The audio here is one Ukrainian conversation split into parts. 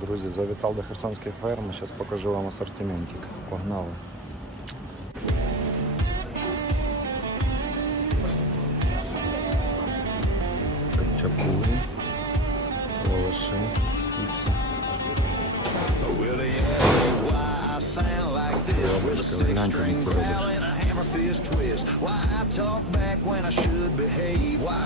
Друзі, завітав до Херсонської ферми. Зараз покажу вам асортиментик. Погнали. A Яблучко, six гляньте на ці робиш. and a hammer fist twist. Why I talk back when I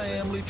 family.